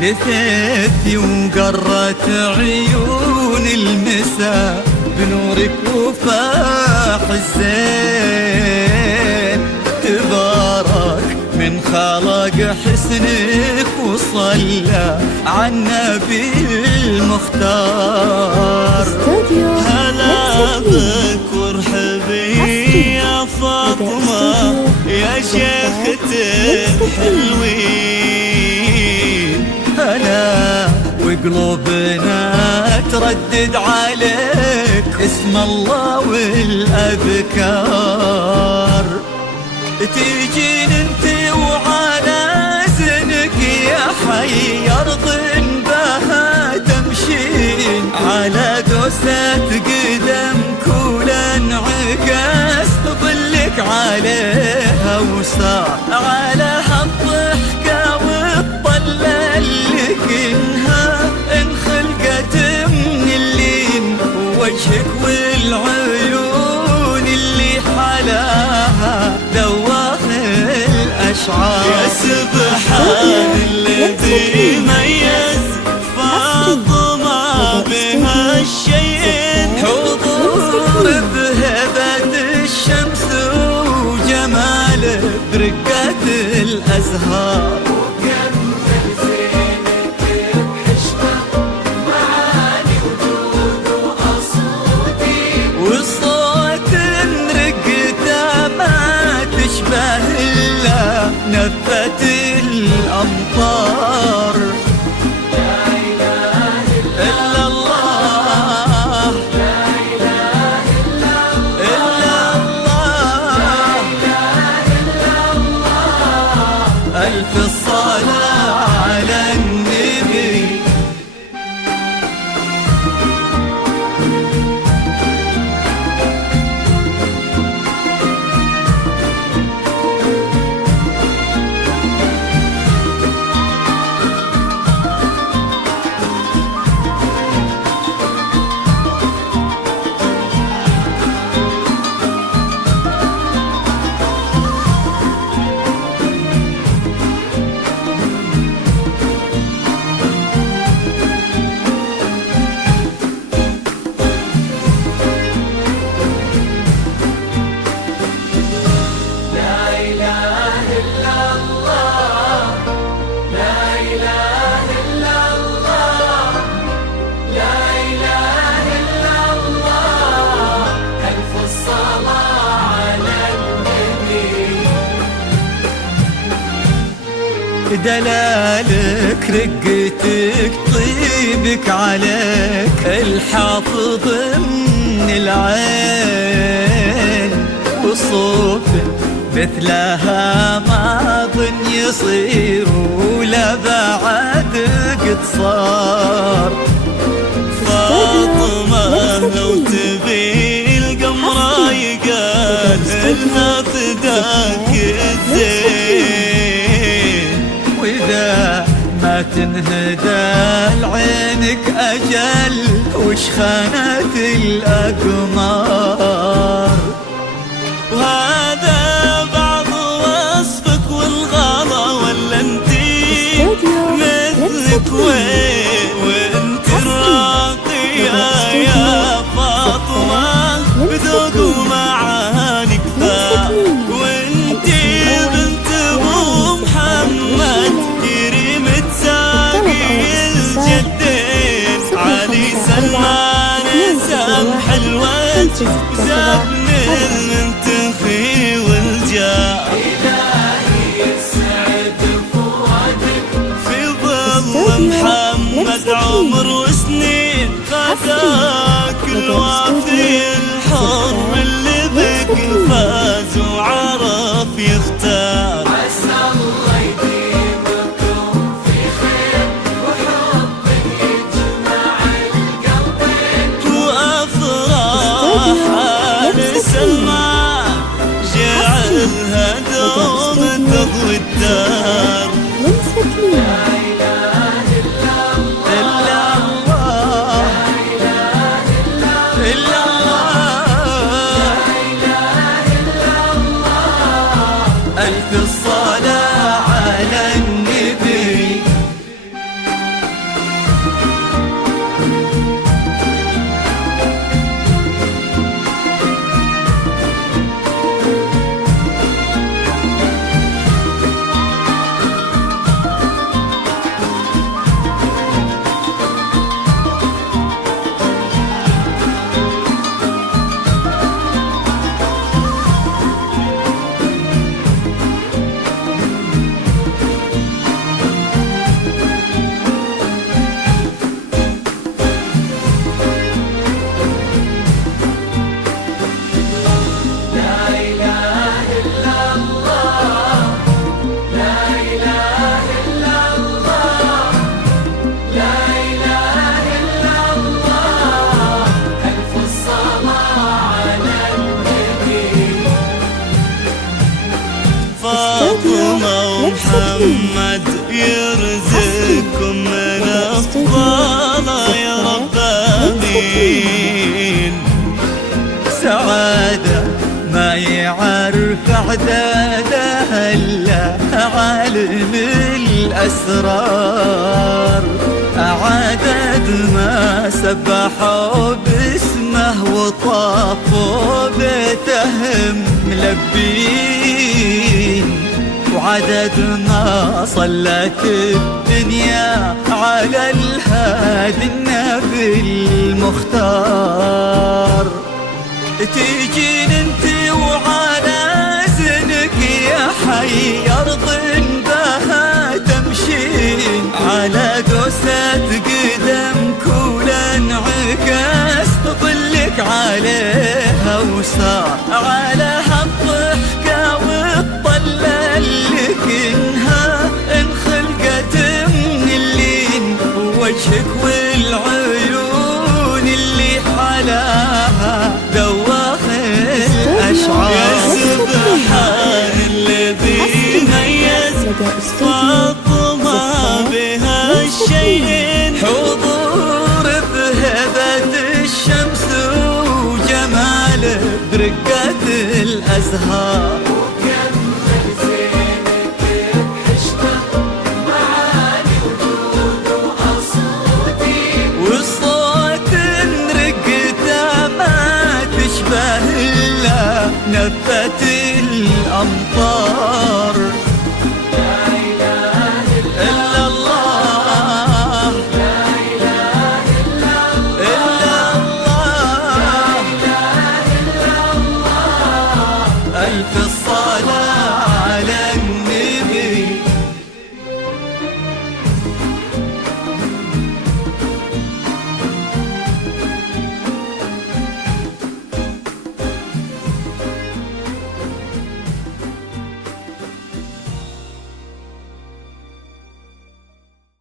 لثثي وقرت عيون المساء بنورك وفاح الزين. تبارك من خلق حسنك وصلى على النبي المختار. هلا بك وارحبي يا فاطمة يا شيخة الحلوين. هلا وقلوبنا تردد عليك اسم الله والأذكار. تيجين انت وعلى زنك يا حي أرض بها تمشين على دوسة قدم كل انعكاس ظلك عليها وسار على هالضحكة والطلة اللي كنها انخلقت من اللين وجهك والعيون اللي حلاها ذواق الأشعار. يا سبحان الذي ميز فاطمة بهالشيئين حضور بهبة الشمس وجمال برقة الأزهار. نفت الأمطار. لا إله إلا الله لا إله إلا الله لا إله إلا الله. ألف الصلاة على النبي. دلالك رقتك طيبك عليك الحافظ من العين. وصوفك مثلها ما ظن يصير ولا بعد قد صار. فاطمة لو تبي القمر يقال إنها فداك الزين. وإذا ما تنهدى لعينك أجل وش خانت الأقمار. وهذا بعض وصفك والغلا ولا انتي مثلك وين وانت راقية يا فاطمة بذوق ومعاني كثار. وانتي بنت ابو محمد كريمة ساقي الجدين علي سلمان سمح الوجه وزبن المنتخي والجاه. إلهي يسعد فؤادك في ظل محمد عمر وسنين خذاك الوافي الحر اللي بك فاز وعرف يختار. عسى الله يديمكم في خير وحب يجمع القلبين وأفراح آل سلمان جعلها دوم تضوي الدار. لا إله إلا الله لا إله إلا الله لا إله إلا الله. ألف الصلاة على النبي. فاطمة ومحمد يرزقكم من أفضل يا رب آمين. سعادة ما يعرف عدادها إلا عالم الأسرار، عدد ما سبحوا باسمه وطافوا بيتهم ملبين، وعدد ما صلت الدنيا على الهادي النبي المختار. تيجين انت وعلى زنك يا حي أرض بها تمشين، على دوسة قدم كل انعكاس ظلك عليها وصار على هالضحكة والطلة اللي كنها انخلقت من اللين، ووجهك والعيون اللي حلاها ذواخ الأشعار. يا سبحان الذي ميز فاطمة بهالشيء، حضور بهبة الشمس وجماله برقة الأزهار. نفت الأمطار